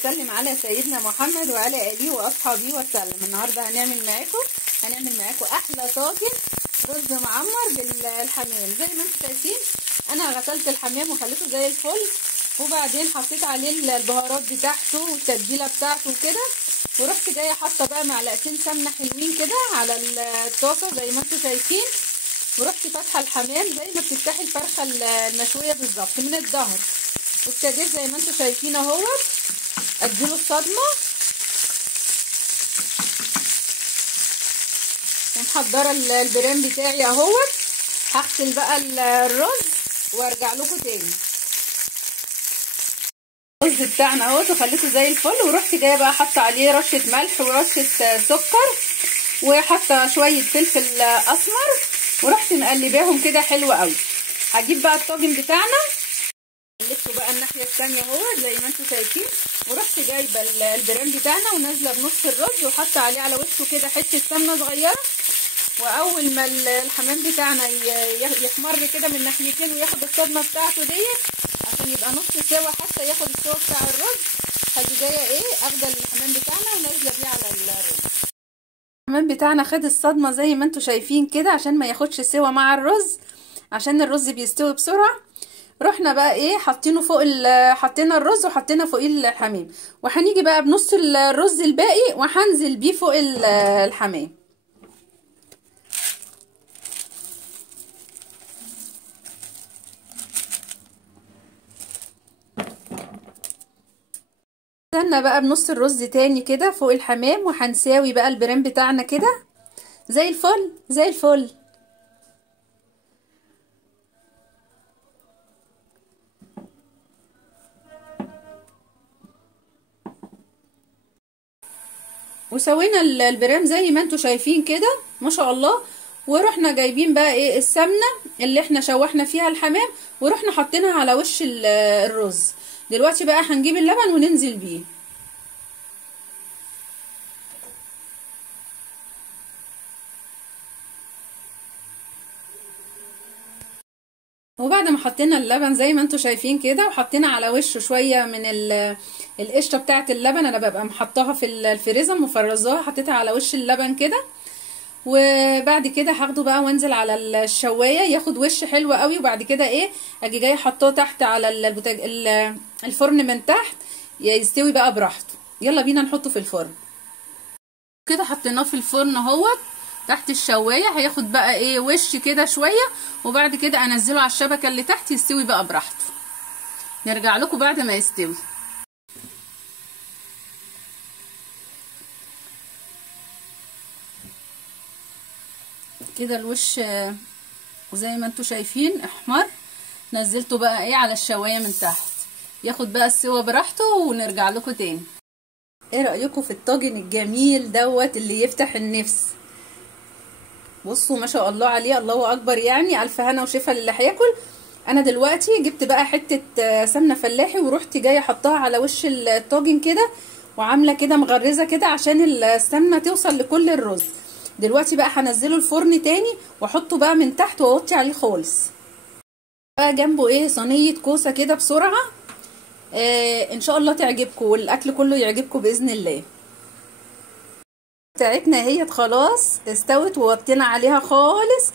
وسلم على سيدنا محمد وعلى اله واصحابه وسلم. النهارده هنعمل معاكم احلى طاجن رز معمر بالحمام. زي ما انتم شايفين انا غسلت الحمام وخليته زي الفل، وبعدين حطيت عليه البهارات بتاعته والتتبيله بتاعته وكده، ورحت جايه حاطه بقى معلقتين سمنه حلوين كده على الطاسه زي ما انتم شايفين، ورحت فاتحه الحمام زي ما بتفتحي الفرخه المشويه بالظبط من الظهر، وابتديت زي ما انتم شايفين اهوت اديله الصدمه، ومحضره البرام بتاعي اهوت. هغسل بقى الرز وارجع لكم تاني. الرز بتاعنا اهوت وخليته زي الفل، ورحت جايه بقى حاطه عليه رشه ملح ورشه سكر وحاطه شويه فلفل اسمر، ورحت مقلباهم كده حلو قوي. هجيب بقى الطاجن بتاعنا قلبته بقى الناحيه الثانيه اهو زي ما انتم شايفين، ورحت جايبه البرام بتاعنا ونازله بنص الرز وحاطه عليه على وشه كده حته سمنه صغيره، واول ما الحمام بتاعنا يحمر كده من ناحيتين وياخد الصدمه بتاعته ديت عشان يبقى نص سوا حتى ياخد السوا بتاع الرز، هاجي جايه اخده الحمام بتاعنا ونازله بيه على الرز. الحمام بتاعنا خد الصدمه زي ما انتم شايفين كده عشان ما ياخدش سوا مع الرز، عشان الرز بيستوي بسرعه. رحنا بقى حاطينه فوق حطينا الرز وحطينا فوقيه الحمام، وهنيجي بقى بنص الرز الباقي وهنزل بيه فوق الحمام. نزلنا بقى بنص الرز تاني كده فوق الحمام، وهنساوي بقى البرام بتاعنا كده زي الفل زي الفل. وسوينا البرام زي ما انتم شايفين كده ما شاء الله، ورحنا جايبين بقى السمنه اللي احنا شوحنا فيها الحمام ورحنا حاطينها على وش الرز. دلوقتي بقى هنجيب اللبن وننزل بيه وبعد ما حطينا اللبن زي ما انتم شايفين كده وحطينا على وشه شويه من القشطه بتاعه اللبن، انا ببقى محطاها في الفريزر مفرزاها، حطيتها على وش اللبن كده. وبعد كده هاخده بقى وانزل على الشوايه ياخد وش حلو قوي، وبعد كده اجي جايه حطاه تحت على الفرن من تحت يستوي بقى براحته. يلا بينا نحطه في الفرن كده. حطيناه في الفرن اهوت تحت الشوايه، هياخد بقى وش كده شويه، وبعد كده انزله على الشبكه اللي تحت يستوي بقى براحته. نرجع لكم بعد ما يستوي كده. الوش زي ما انتم شايفين احمر، نزلته بقى على الشوايه من تحت ياخد بقى السوا براحته، ونرجع لكم تاني. ايه رايكم في الطاجن الجميل دوت اللي يفتح النفس؟ بصوا ما شاء الله عليه، الله اكبر، يعني الف هنا وشفا اللي هياكل. انا دلوقتي جبت بقى حته سمنه فلاحي ورحت جايه حطاها على وش الطاجن كده، وعامله كده مغرزه كده عشان السمنه توصل لكل الرز. دلوقتي بقى هنزله الفرن تاني واحطه بقى من تحت واوطي عليه خالص. بقى جنبه صينيه كوسه كده بسرعه، ان شاء الله تعجبكم والاكل كله يعجبكم باذن الله. بتاعتنا هي خلاص استوت ووطينا عليها خالص،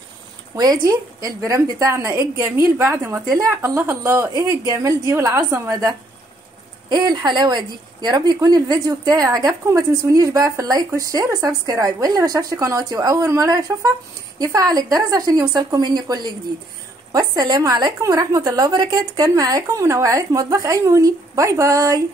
وادي البرام بتاعنا الجميل بعد ما طلع. الله الله، ايه الجمال دي والعظمه ده، ايه الحلاوه دي. يا رب يكون الفيديو بتاعي عجبكم، ما تنسونيش بقى في اللايك والشير وسبسكرايب، واللي ما شافش قناتي واول مره يشوفها يفعل الجرس عشان يوصلكم مني كل جديد. والسلام عليكم ورحمه الله وبركاته. كان معاكم منوعات مطبخ ايموني. باي باي.